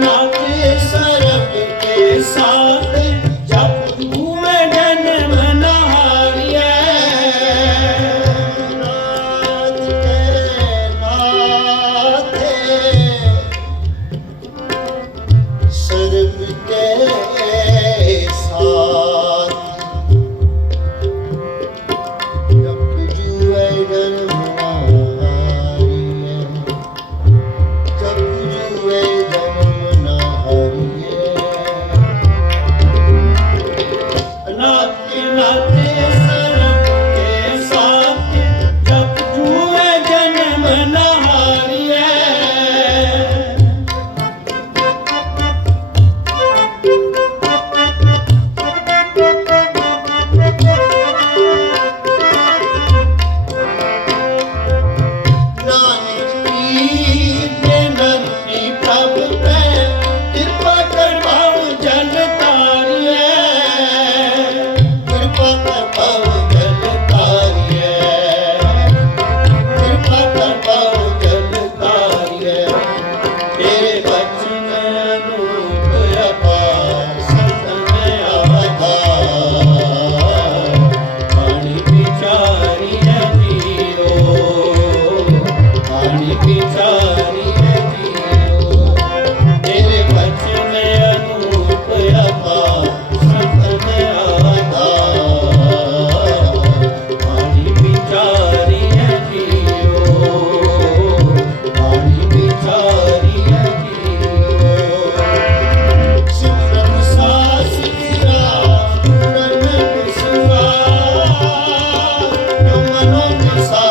Not. on your side.